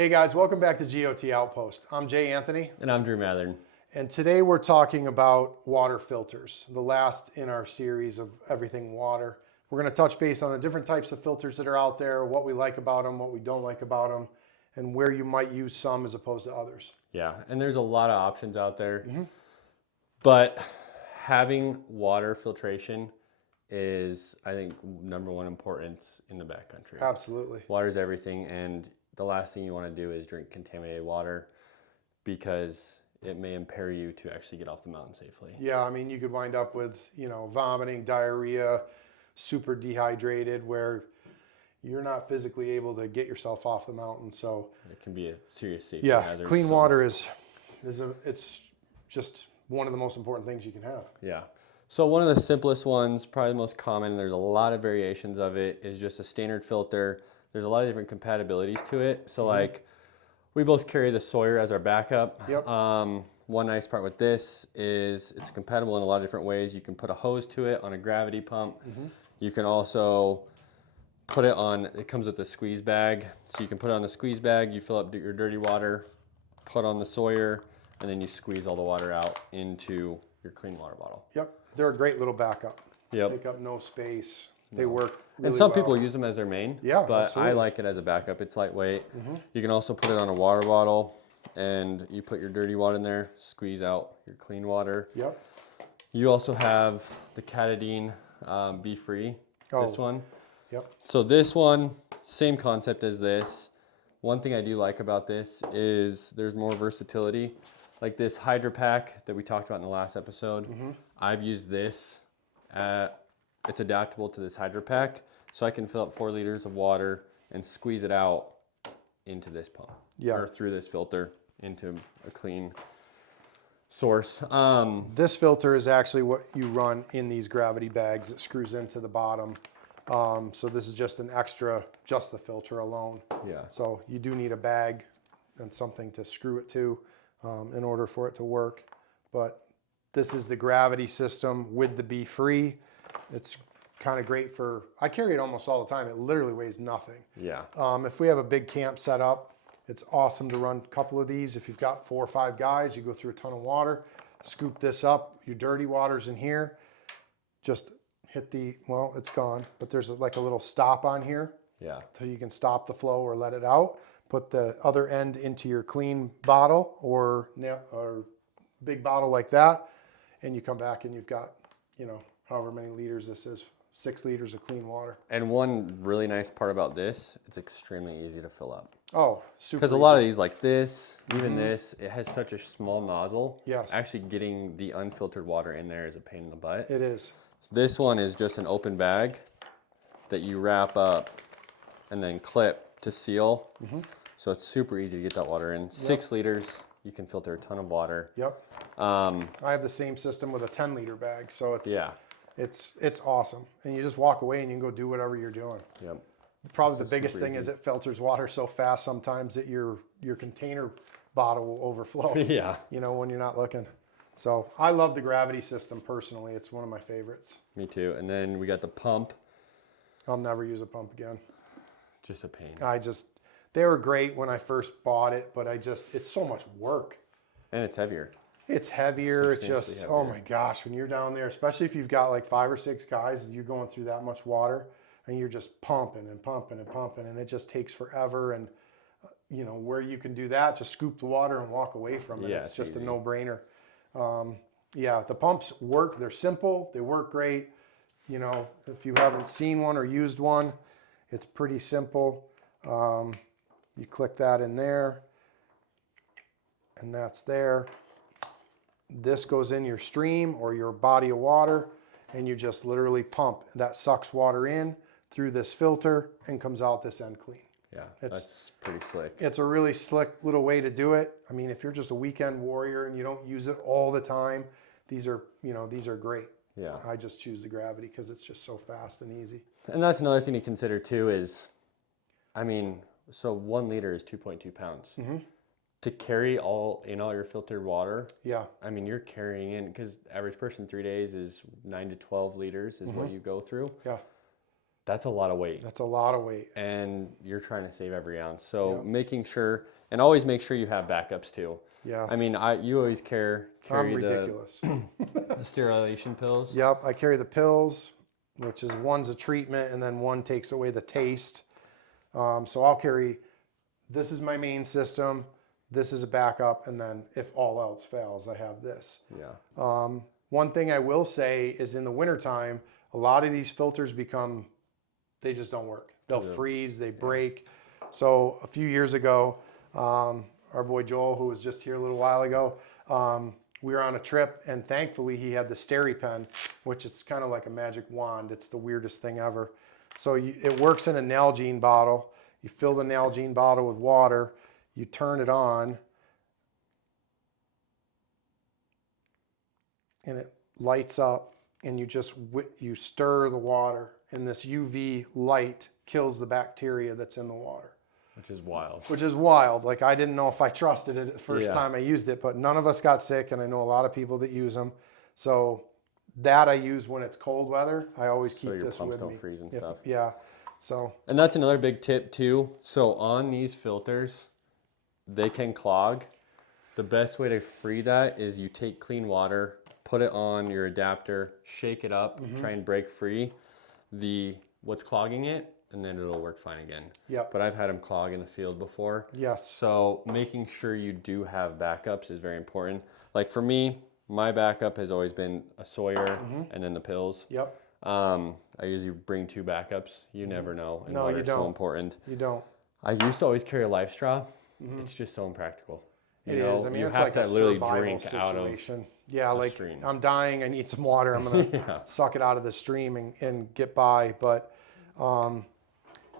Hey guys, welcome back to GOT Outpost. I'm Jay Anthony. And I'm Drew Mathern. And today we're talking about water filters, the last in our series of everything water. We're going to touch base on the different types of filters that are out there, what we like about them, what we don't like about them, and where you might use some as opposed to others. Yeah, and there's a lot of options out there. But having water filtration is, I think, number one importance in the backcountry. Absolutely. Water is everything, and the last thing you want to do is drink contaminated water because it may impair you to actually get off the mountain safely. Yeah, I mean, you could wind up with, vomiting, diarrhea, super dehydrated, where you're not physically able to get yourself off the mountain. So it can be a serious safety hazard. Yeah, clean water it's just one of the most important things you can have. Yeah. So one of the simplest ones, probably the most common, there's a lot of variations of it, is just a standard filter. There's a lot of different compatibilities to it. So like we both carry the Sawyer as our backup. Yep. One nice part with this is it's compatible in a lot of different ways. You can put a hose to it on a gravity pump. You can also put it on, it comes with a squeeze bag. So you can put it on the squeeze bag, you fill up your dirty water, put on the Sawyer, and then you squeeze all the water out into your clean water bottle. Yep. They're a great little backup. Yep. Take up no space. They work really And some well. people use them as their main, Yeah, but absolutely. I like it as a backup. It's lightweight. You can also put it on a water bottle and you put your dirty water in there, squeeze out your clean water. Yep. You also have the Katadyn BeFree, this one. Yep. So this one, same concept as this. One thing I do like about this is there's more versatility. Like this Hydro Pack that we talked about in the last episode, I've used this. It's adaptable to this Hydro Pack, so I can fill up 4 liters of water and squeeze it out into this pump. Yeah. Or through this filter into a clean source. This filter is actually what you run in these gravity bags that screws into the bottom. So this is just an extra, just the filter alone. Yeah. So you do need a bag and something to screw it to in order for it to work. But this is the gravity system with the BeFree. It's kind of great for, I carry it almost all the time. It literally weighs nothing. Yeah. If we have a big camp set up, it's awesome to run a couple of these. If you've got 4 or 5 guys, you go through a ton of water, scoop this up, your dirty water's in here, just hit the, well, it's gone, but there's like a little stop on here. Yeah. So you can stop the flow or let it out. Put the other end into your clean bottle or big bottle like that, and you come back and you've got, however many liters this is, 6 liters of clean water. And one really nice part about this, it's extremely easy to fill up. Oh, super Because a lot of these, like this, even this, it has such a small nozzle. Yes. Actually getting the unfiltered water in there is a pain in the butt. It is. This one is just an open bag that you wrap up and then clip to seal. So it's super easy to get that water in. 6 liters, you can filter a ton of water. Yep. I have the same system with a 10-liter bag, so it's awesome. And you just walk away and you can go do whatever you're doing. Yep. Probably the biggest thing is it filters water so fast sometimes that your container bottle will overflow. Yeah. When you're not looking. So I love the gravity system personally. It's one of my favorites. Me too. And then we got the pump. I'll never use a pump again. Just a pain. They were great when I first bought it, but it's so much work. And it's heavier. It's heavier. It's Substantially just, heavier. oh my gosh, when you're down there, especially if you've got like 5 or 6 guys and you're going through that much water and you're just pumping and pumping and pumping and it just takes forever. And where you can do that, just scoop the water and walk away from it. Yeah, it's just easy. a no-brainer. Yeah, the pumps work. They're simple. They work great. If you haven't seen one or used one, it's pretty simple. You click that in there and that's there. This goes in your stream or your body of water and you just literally pump. That sucks water in through this filter and comes out this end clean. Yeah, that's pretty slick. It's a really slick little way to do it. I mean, if you're just a weekend warrior and you don't use it all the time, these are great. Yeah. I just choose the gravity because it's just so fast and easy. And that's another thing to consider too is, so 1 liter is 2.2 pounds. To carry all your filtered water, Yeah. you're carrying in, because average person 3 days is 9 to 12 liters is what you go through. Yeah. That's a lot of weight. That's a lot of weight. And you're trying to save every ounce. So Yep. making sure, and always make sure you have backups too. Yes. I mean, you always carry I'm ridiculous. the sterilization pills. Yep, I carry the pills, which is one's a treatment and then one takes away the taste. So I'll carry, this is my main system, this is a backup, and then if all else fails, I have this. Yeah. One thing I will say is in the wintertime, a lot of these filters they just don't work. They'll freeze, they break. So a few years ago, our boy Joel, who was just here a little while ago, we were on a trip, and thankfully he had the SteriPen, which is kind of like a magic wand. It's the weirdest thing ever. So it works in a Nalgene bottle. You fill the Nalgene bottle with water, you turn it on, and it lights up, and you stir the water, and this UV light kills the bacteria that's in the water. Which is wild. Which is wild. Like, I didn't know if I trusted it the first Yeah. time I used it, but none of us got sick, and I know a lot of people that use them. So that I use when it's cold weather. I always keep your this pumps with don't me. freeze and stuff. Yeah. So And that's another big tip too. So on these filters, they can clog. The best way to free that is you take clean water, put it on your adapter, shake it up, try and break free what's clogging it, and then it'll work fine again. Yep. But I've had them clog in the field before. yes. So making sure you do have backups is very important. Like for me, my backup has always been a Sawyer and then the pills. Yep. I usually bring 2 backups. You never know. And No, water you is so don't. important. You don't. I used to always carry a life straw. It's just so impractical. It is. I mean, you it's have like to a literally survival drink out of situation. Yeah, like stream. I'm dying. I need some water. I'm gonna Yeah. suck it out of the stream and get by. But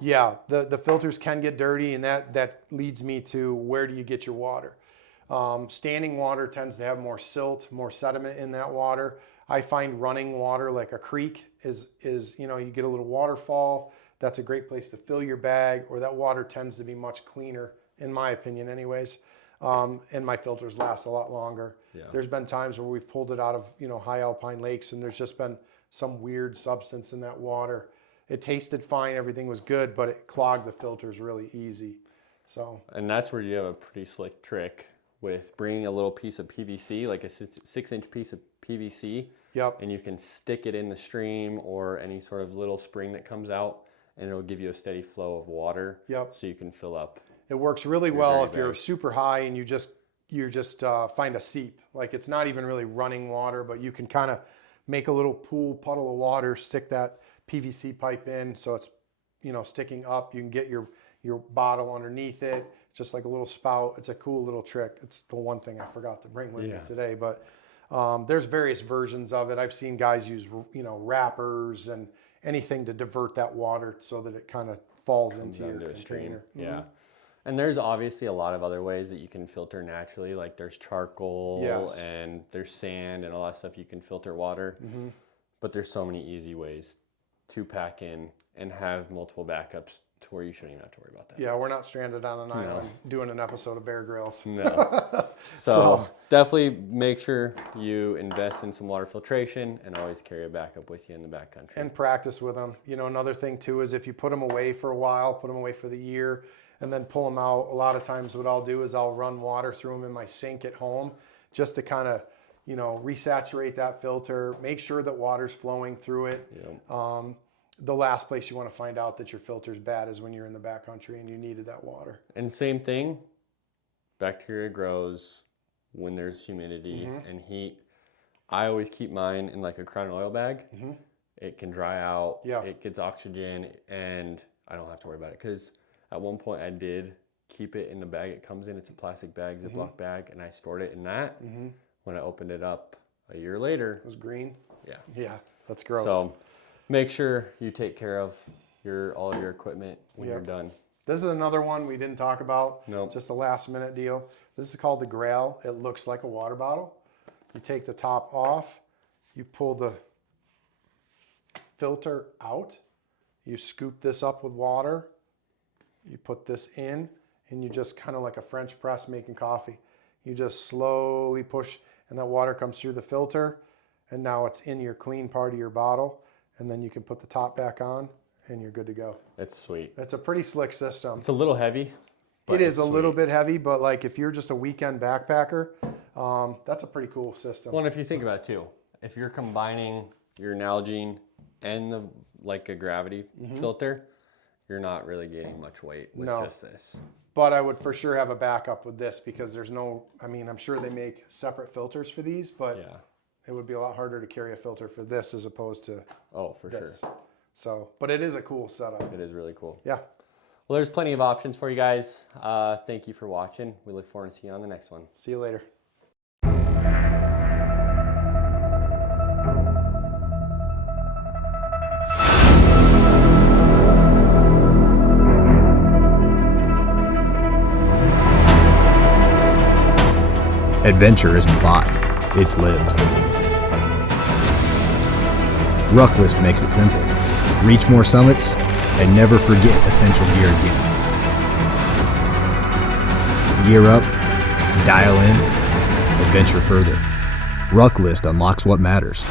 yeah, the filters can get dirty, and that leads me to where do you get your water? Standing water tends to have more silt, more sediment in that water. I find running water, like a creek, is you get a little waterfall. That's a great place to fill your bag, or that water tends to be much cleaner, in my opinion, anyways. And my filters last a lot longer. Yeah. There's been times where we've pulled it out of high alpine lakes, and there's just been some weird substance in that water. It tasted fine, everything was good, but it clogged the filters really easy. So. And that's where you have a pretty slick trick with bringing a little piece of PVC, like a 6-inch piece of PVC. Yep. And you can stick it in the stream or any sort of little spring that comes out, and it'll give you a steady flow of water. Yep. So you can fill up. It works really well if dirty you're bag. super high and you just find a seep. Like, it's not even really running water, but you can kind of make a little puddle of water, stick that PVC pipe in so it's sticking up. You can get your bottle underneath it, just like a little spout. It's a cool little trick. It's the one thing I forgot to bring with me today, but there's various versions of it. I've seen guys use wrappers and anything to divert that water so that it kind of falls into your container. Yeah. And there's obviously a lot of other ways that you can filter naturally. Like there's charcoal and there's sand and all that stuff you can filter water. But there's so many easy ways to pack in and have multiple backups to where you shouldn't even have to worry about that. Yeah, we're not stranded on an island doing an episode of Bear Grylls. No. So definitely make sure you invest in some water filtration and always carry a backup with you in the backcountry. And practice with them. Another thing too is if you put them away for a while, put them away for the year, and then pull them out. A lot of times what I'll do is I'll run water through them in my sink at home just to kind of, resaturate that filter, make sure that water's flowing through it. Yep. The last place you want to find out that your filter's bad is when you're in the backcountry and you needed that water. And same thing, bacteria grows when there's humidity and heat. I always keep mine in like a Crown Oil bag. It can dry out, it gets oxygen, and I don't have to worry about it. Because at one point I did keep it in the bag it comes in. It's a plastic bag, Ziploc bag, and I stored it in that. When I opened it up a year later. It was green? Yeah. Yeah, that's gross. So make sure you take care of all of your equipment when you're done. This is another one we didn't talk about. Nope. Just a last minute deal. This is called the Grayl. It looks like a water bottle. You take the top off, you pull the filter out, you scoop this up with water, you put this in, and you just kind of like a French press making coffee. You just slowly push, and that water comes through the filter, and now it's in your clean part of your bottle, and then you can put the top back on and you're good to go. It's sweet. It's a pretty slick system. It's a little heavy. It is a little bit heavy, but like if you're just a weekend backpacker, that's a pretty cool system. Well, and if you think about it too, if you're combining your Nalgene and the like a gravity filter, you're not really gaining much weight with just this. But I would for sure have a backup with this because there's no, I mean, I'm sure they make separate filters for these, but it would be a lot harder to carry a filter for this as opposed to this. Sure. So, but it is a cool setup. It is really cool. Yeah. Well, there's plenty of options for you guys. Thank you for watching. We look forward to seeing you on the next one. See you later. Adventure isn't bought, it's lived. Rucklist makes it simple. Reach more summits and never forget essential gear again. Gear up, dial in, adventure further. Rucklist unlocks what matters.